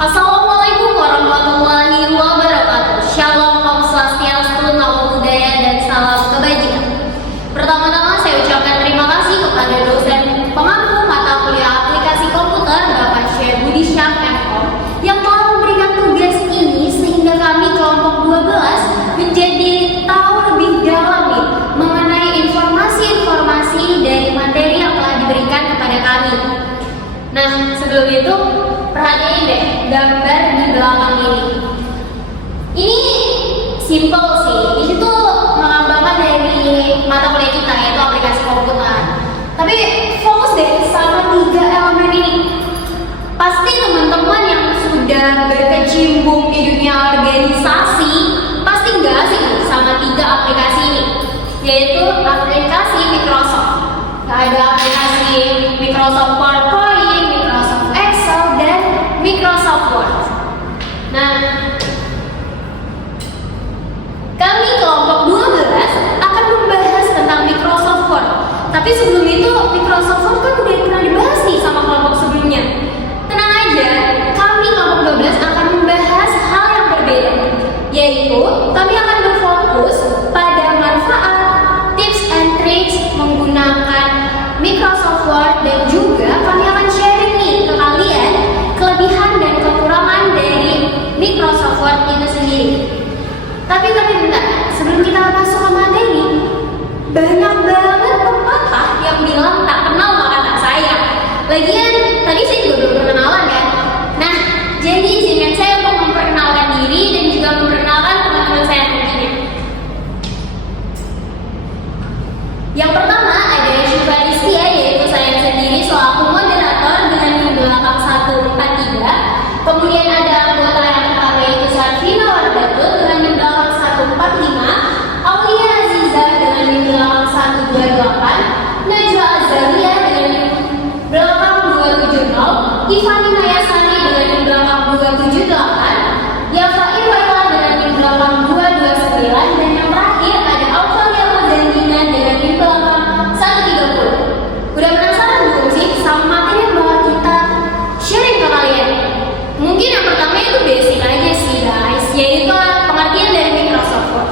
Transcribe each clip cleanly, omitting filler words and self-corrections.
Assalamualaikum warahmatullahi wabarakatuh. Shalom, Om Swastiastu, Namo Buddhaya, dan salam kebajikan. Pertama-tama saya ucapkan terima kasih kepada dosen pengampu mata kuliah aplikasi komputer Bapak Syekh Budi Syam MKom yang telah memberikan tugas ini sehingga kami kelompok 12 menjadi tahu lebih dalam nih mengenai informasi-informasi dari materi yang telah diberikan kepada kami. Nah, sebelum itu perhatiin deh gambar di belakang ini. Ini simple sih. Ini tuh mengambangkan dari mata kuliah kita yaitu aplikasi komputer. Tapi fokus deh sama 3 elemen ini. Pasti teman-teman yang sudah berkecimpung di dunia organisasi pasti nggak asing sama 3 aplikasi ini, yaitu aplikasi Microsoft. Ada aplikasi Microsoft PowerPoint, Microsoft Excel, dan Microsoft Word. Nah, kami kelompok 12 akan membahas tentang Microsoft Word. Tapi sebelum itu, Microsoft Word kan udah pernah dibahas nih sama kelompok sebelumnya. Tenang aja, kami kelompok 12 akan membahas hal yang berbeda, yaitu kami akan berfokus pada manfaat, tips and tricks menggunakan Microsoft Word, dan juga kami akan sharing nih ke kalian kelebihan dan kekurangan dari Microsoft Word itu sendiri. Tapi bentar, sebelum kita masuk ke materi, banyak banget pepatah yang bilang tak kenal maka tak sayang. Lagian tadi saya juga belum perkenalan kan. Nah, jadi izinkan saya untuk memperkenalkan diri dan juga memperkenalkan teman-teman saya nantinya. Yang pertama ada Syifa Rizkia, yaitu saya sendiri selaku moderator dengan link belakang 143. Kemudian ada anggota yang pertama yaitu Sarfina Wardatul dengan link belakang 145, Aulia Aziza dengan link belakang 128, Najwa Azalia dengan link belakang 270, Ivani Nayasani dengan link belakang 278, Yafa Irwaila dengan link belakang 229, dan yang terakhir ada Aufalia Mazandina dengan link belakang 130. Udah penasaran belum sih sama materi yang bakal kita sharing ke kalian? Mungkin yang pertama itu basic aja sih guys, yaitu pengertian dari Microsoft Word.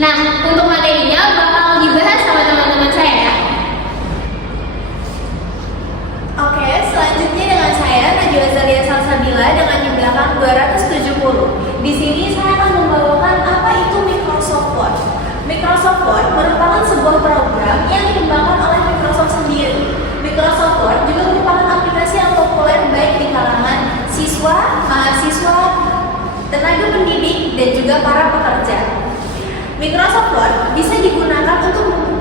Nah, untuk materinya bakal dibahas sama teman-teman saya ya. Oke, selanjutnya dengan saya Najwa Azalia Salsabila dengan link belakang 270. Di sini saya akan membawakan apa itu Microsoft Word. Microsoft Word merupakan sebuah program yang dikembangkan oleh Microsoft sendiri. Microsoft Word juga merupakan aplikasi yang populer baik di kalangan siswa, mahasiswa, tenaga pendidik, dan juga para pekerja. Microsoft Word bisa digunakan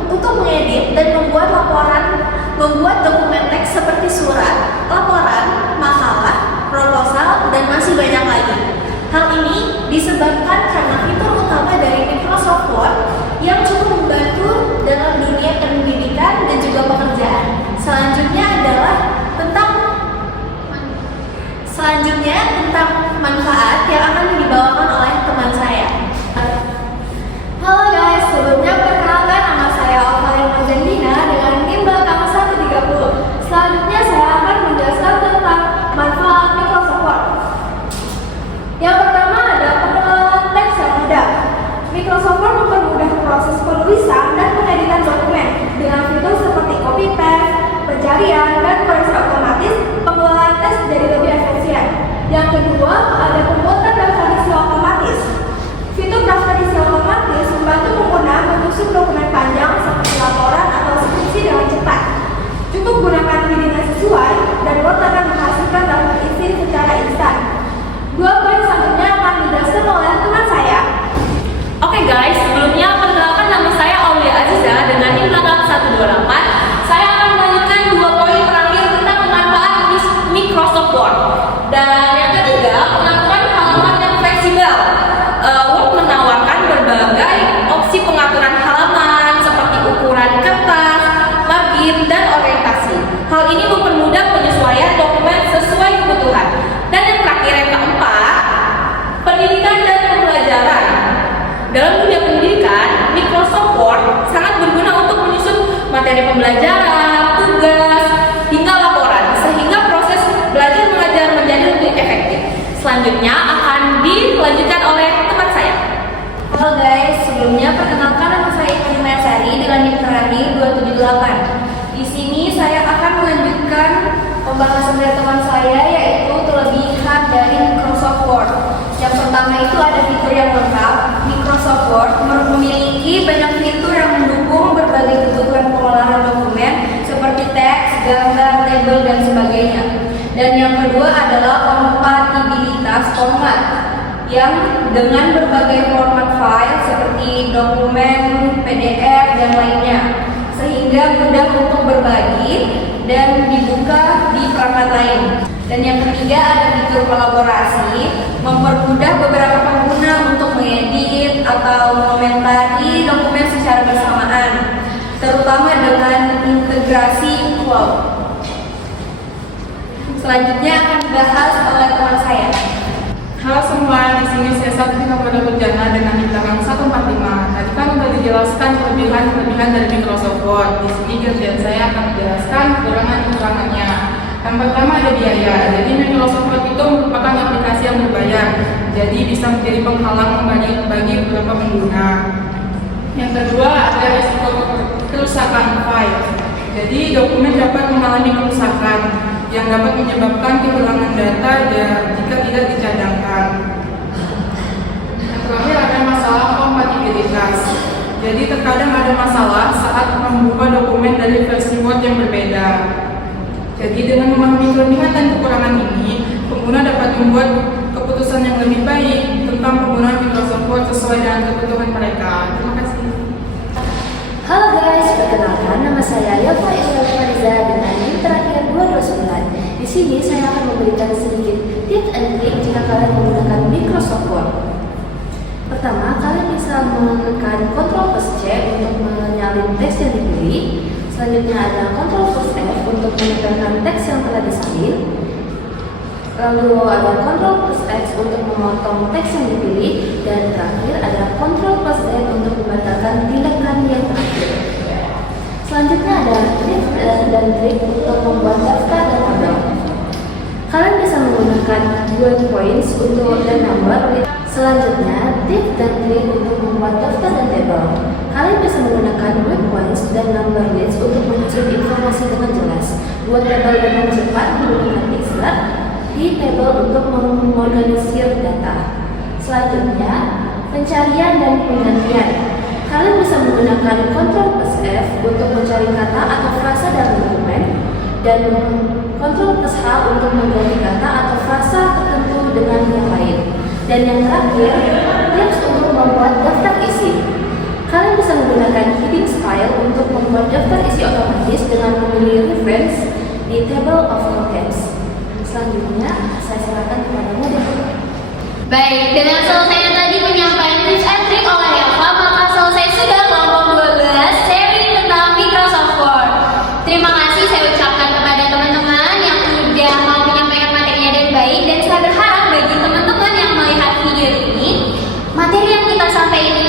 untuk mengedit dan membuat dokumen teks seperti surat, laporan, makalah, proposal, dan masih banyak lagi. Hal ini disebabkan karena fitur utama dari Microsoft Word yang cukup membantu dalam dunia pendidikan dan juga pekerjaan. Selanjutnya tentang manfaat yang akan dibawakan oleh teman saya. Halo guys, sebelumnya perkenalkan nama saya Aufalia Mazandina dengan link belakang 130. Selanjutnya saya akan menjelaskan tentang manfaat Microsoft Word. Yang pertama ada pengenalan teks yang mudah. Microsoft Word mempermudah proses penulisan dan pengeditan dokumen dengan fitur seperti copy paste, pencarian, dan koreksi otomatis. Pengelolaan teks jadi lebih efisien. Yang kedua ada pembuatan daftar isi otomatis. Fitur daftar isi otomatis membantu pengguna menyusun dokumen panjang seperti laporan atau skripsi dengan cepat. Cukup gunakan bimbingan sesuai dan Word akan menghasilkan daftar isi secara instan. 2 poin selanjutnya akan dijelaskan oleh teman saya. Oke guys, sebelumnya perkenalkan nama saya Aulia Aziza dengan link belakang 128. Saya akan melanjutkan 2 poin terakhir tentang manfaat Microsoft Word. Dan yang ketiga, pengaturan halaman yang fleksibel. Word menawarkan berbagai opsi pengaturan halaman seperti ukuran kertas, margin, dan orientasi. Hal ini mempermudah penyesuaian dokumen sesuai kebutuhan. Dan yang terakhir, yang keempat, pendidikan dan pembelajaran. Dalam dunia pendidikan, Microsoft Word sangat berguna untuk menyusun materi pembelajaran, tugas, hingga laporan, sehingga proses belajar mengajar menjadi lebih efektif. selanjutnya akan dilanjutkan oleh teman saya. Halo guys, sebelumnya perkenalkan nama saya Iqbal Mersari dengan NIM terakhir 278. Di sini saya akan melanjutkan pembahasan dari teman saya, yaitu kelebihan dari Microsoft Word. Yang pertama itu ada fitur yang lengkap. Microsoft Word memiliki banyak fitur yang mendukung berbagai kebutuhan pengolahan dokumen seperti teks, gambar, tabel, dan sebagainya. Dan yang kedua adalah kompatibilitas format yang dengan berbagai format file seperti dokumen, PDF, dan lainnya, sehingga mudah untuk berbagi dan dibuka di perangkat lain. Dan yang ketiga ada fitur kolaborasi, mempermudah beberapa pengguna untuk mengedit atau mengomentari dokumen secara bersamaan, terutama dengan integrasi cloud. Selanjutnya akan dibahas oleh teman saya. Halo semua, di sini saya Sabti Kapoda Berjana dengan bintang 145. Tadi kan sudah dijelaskan kelebihan dari Microsoft Word. Di sini kerjaan saya akan menjelaskan kekurangannya. Yang pertama ada biaya. Jadi Microsoft Word itu merupakan aplikasi yang berbayar. Jadi bisa menjadi penghalang bagi beberapa pengguna. Yang kedua ada risiko kerusakan file. Jadi dokumen dapat mengalami kerusakan yang dapat menyebabkan kehilangan data jika tidak dicadangkan. Yang terakhir ada masalah kompatibilitas. Jadi terkadang ada masalah saat membuka dokumen dari versi Word yang berbeda. Jadi dengan memahami kelebihan dan kekurangan ini, pengguna dapat membuat keputusan yang lebih baik tentang penggunaan Microsoft Word sesuai dengan kebutuhan mereka. Terima kasih. Halo guys, perkenalkan nama saya Yova Isra Fariza dengan NIM terakhir 229. Di sini saya akan memberikan sedikit tips and trik jika kalian menggunakan Microsoft Word. Pertama, kalian bisa menekan Ctrl+C untuk menyalin teks yang dipilih. Selanjutnya ada Ctrl+F untuk menempelkan teks yang telah disalin. Lalu ada Ctrl+X untuk memotong teks yang dipilih. Dan terakhir ada Ctrl+Z untuk membatalkan tindakan yang terakhir. Selanjutnya ada tips dan trik untuk membuat daftar dan tabel. Kalian bisa menggunakan bullet points untuk dan number. Selanjutnya, tips dan trik untuk membuat daftar dan tabel. Kalian bisa menggunakan bullet points dan number list untuk menyusun informasi dengan jelas. Buat tabel dengan cepat menggunakan insert di tabel untuk mengorganisir data. Selanjutnya, pencarian dan penggantian. Kalian bisa menggunakan Ctrl+F untuk mencari kata atau frasa dalam dokumen dan Ctrl+H untuk mengganti kata atau frasa tertentu dengan yang lain. Dan yang terakhir, tips untuk membuat daftar isi. Kalian bisa menggunakan headings file untuk membuat daftar isi otomatis dengan memilih reference di table of contents. Selanjutnya, saya serahkan kepada moderator. Baik, dengan selesai tadi penyampaian tips and trick oleh Eva, maka selesai sudah kelompok 12 sharing tentang Microsoft Word. Terima kasih saya ucapkan kepada teman-teman yang sudah mau menyampaikan materinya dengan baik, dan saya berharap bagi teman-teman yang melihat video ini, materi yang kita sampaikan ini